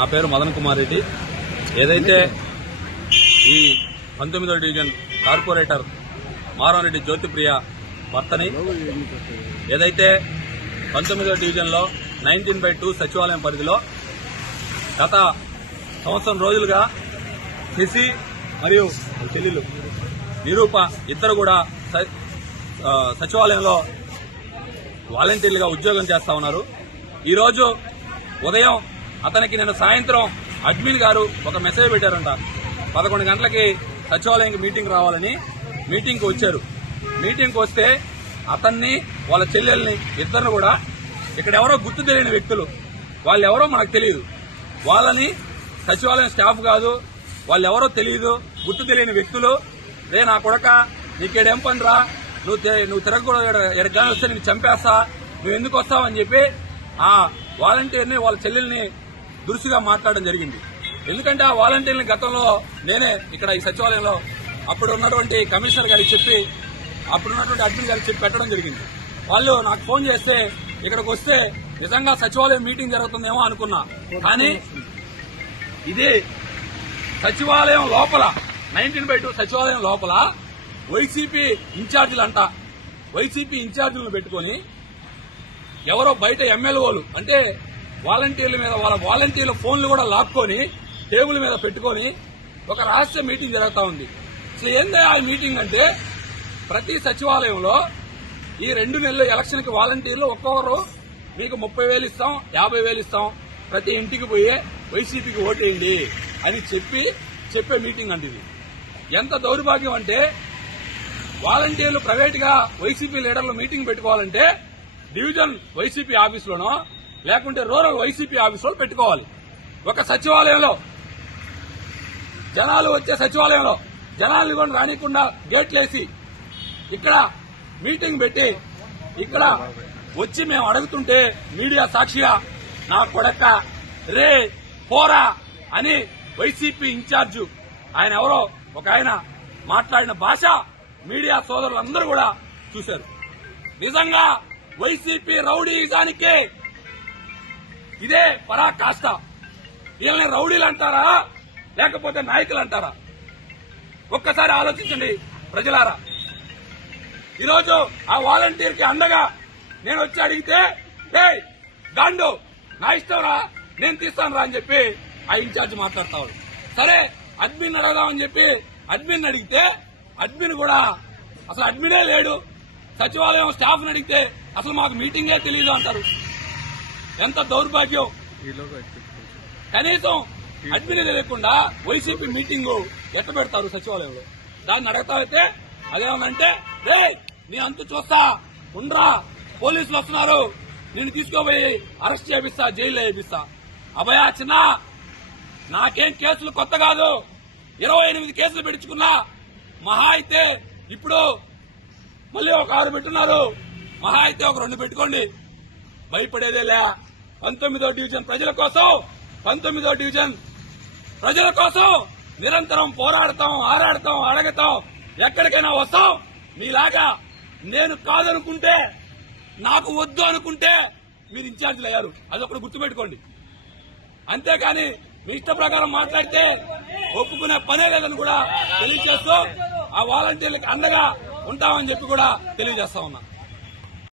నా పేరు మదన్ కుమార్ రెడ్డి. ఏదైతే ఈ పంతొమ్మిదో డివిజన్ కార్పొరేటర్ మారంరెడ్డి జ్యోతిప్రియ భర్తని ఏదైతే పంతొమ్మిదో డివిజన్లో నైన్టీన్ బై టూ సచివాలయం పరిధిలో గత సంవత్సరం రోజులుగా శశి మరియు చెల్లెలు నిరూప ఇద్దరు కూడా స- సచివాలయంలో వాలంటీర్లుగా ఉద్యోగం చేస్తా ఉన్నారు. ఈరోజు ఉదయం అతనికి నేను సాయంత్రం అడ్మిన్ గారు ఒక మెసేజ్ పెట్టారంట. పదకొండు గంటలకి సచివాలయంకి మీటింగ్ రావాలని మీటింగ్కి వచ్చారు. మీటింగ్కి వస్తే అతన్ని వాళ్ళ చెల్లెల్ని ఇద్దరిని కూడా ఇక్కడ ఎవరో గుర్తు తెలియని వ్యక్తులు. వాళ్ళు ఎవరో మనకు తెలియదు. వాళ్ళని సచివాలయం స్టాఫ్ కాదు వాళ్ళు ఎవరో తెలియదు గుర్తు తెలియని వ్యక్తులు. రే నా కొడక నీకేడేం పని రా నువ్వు నువ్వు తిరగకూడదు ఎడగానే వస్తే నీకు చంపేస్తా. నువ్వు ఎందుకు వస్తావు అని చెప్పి ఆ వాలంటీర్ని వాళ్ళ చెల్లెల్ని దురుసుగా మాట్లాడడం జరిగింది. ఎందుకంటే ఆ వాలంటీర్ని గతంలో నేనే ఇక్కడ ఈ సచివాలయంలో అప్పుడు ఉన్నటువంటి కమిషనర్ గారికి చెప్పి అప్పుడు ఉన్నటువంటి అడ్మిన్ గారికి చెప్పి పెట్టడం జరిగింది. వాళ్ళు నాకు ఫోన్ చేస్తే ఇక్కడికి వస్తే నిజంగా సచివాలయం మీటింగ్ జరుగుతుందేమో అనుకున్నా. కానీ ఇది సచివాలయం లోపల నైన్టీన్ బై టూ సచివాలయం లోపల వైసీపీ ఇన్ఛార్జీలు అంట వైసీపీ ఇన్ఛార్జీలను పెట్టుకొని ఎవరో బయట ఎమ్మెల్యేలు అంటే వాలంటీర్ల మీద వాళ్ళ వాలంటీర్ల ఫోన్లు కూడా లాక్కొని టేబుల్ మీద పెట్టుకొని ఒక రహస్య మీటింగ్ జరుగుతూ ఉంది. సో ఏందే ఆ మీటింగ్ అంటే ప్రతి సచివాలయంలో ఈ రెండు నెలల ఎలక్షన్కి వాలంటీర్లు ఒక్కొక్కరు మీకు ముప్పై వేలు ఇస్తాం యాభై వేలు ఇస్తాం ప్రతి ఇంటికి పోయి వైసీపీకి ఓటేయండి అని చెప్పి చెప్పే మీటింగ్ అండి ఇది. ఎంత దౌర్భాగ్యం అంటే వాలంటీర్లు ప్రైవేట్గా వైసీపీ లీడర్లు మీటింగ్ పెట్టుకోవాలంటే డివిజన్ వైసీపీ ఆఫీసులోనో లేకుంటే రూరల్ వైసీపీ ఆఫీసులు పెట్టుకోవాలి. ఒక సచివాలయంలో. జనాలు వచ్చే సచివాలయంలో. జనాలు కూడా రానికుండా గేట్లేసి ఇక్కడ మీటింగ్ పెట్టి ఇక్కడ వచ్చి మేము అడుగుతుంటే మీడియా సాక్షిగా నా కొడక రే పోరా అని వైసీపీ ఇన్ఛార్జ్ ఆయన ఎవరో ఒక ఆయన మాట్లాడిన భాష మీడియా సోదరులందరూ కూడా చూశారు. నిజంగా వైసీపీ రౌడీజానికి ఇదే పరాకాష్ట. వీళ్ళని రౌడీలు అంటారా? లేకపోతే నాయకులు అంటారా? ఒక్కసారి ఆలోచించండి ప్రజలారా. ఈరోజు ఆ వాలంటీర్కి అండగా నేను వచ్చి అడిగితే ఏ గాండు నా ఇష్టం రా నేను తీస్తాను రా అని చెప్పి ఆ ఇన్ఛార్జ్ మాట్లాడతా సరే అడ్మిన్ అడగదామని చెప్పి అడ్మిన్ అడిగితే అడ్మిన్ కూడా అసలు అడ్మినే లేడు. సచివాలయం స్టాఫ్ని అడిగితే అసలు మాకు మీటింగే తెలియదు అంటారు. ఎంత దౌర్భాగ్యం? కనీసం అడ్మిన్ తెలియకుండా వైసీపీ మీటింగ్ ఎట్ట పెడతారు సచివాలయంలో? దాన్ని అడగతావైతే అదేమనంటే రే నీ అంతు చూస్తా ఉండ్రా పోలీసులు వస్తున్నారు. నేను తీసుకోపోయి అరెస్ట్ చేపిస్తా జైల్లో వేపిస్తా. అభయా చిన్న నాకేం కేసులు కొత్త కాదు. ఇరవై ఎనిమిది కేసులు పెట్టుకున్నా మహా అయితే ఇప్పుడు మళ్ళీ ఒక ఆరు పెట్టున్నారు. మహా అయితే ఒక రెండు పెట్టుకోండి. భయపడేదేలే. పంతొమ్మిదో డివిజన్ ప్రజల కోసం పంతొమ్మిదో డివిజన్ ప్రజల కోసం నిరంతరం పోరాడతాం ఆరాడతాం అడగతాం ఎక్కడికైనా వస్తాం. మీలాగా నేను కాదనుకుంటే నాకు వద్దు అనుకుంటే మీరు ఇన్ఛార్జీలు అయ్యారు. అదొకటి గుర్తుపెట్టుకోండి. అంతేకాని మీ ఇష్ట ప్రకారం మాట్లాడితే ఒప్పుకునే పనే లేదని కూడా తెలియజేస్తూ ఆ వాలంటీర్లకు అండగా ఉంటామని చెప్పి కూడా తెలియజేస్తా ఉన్నా.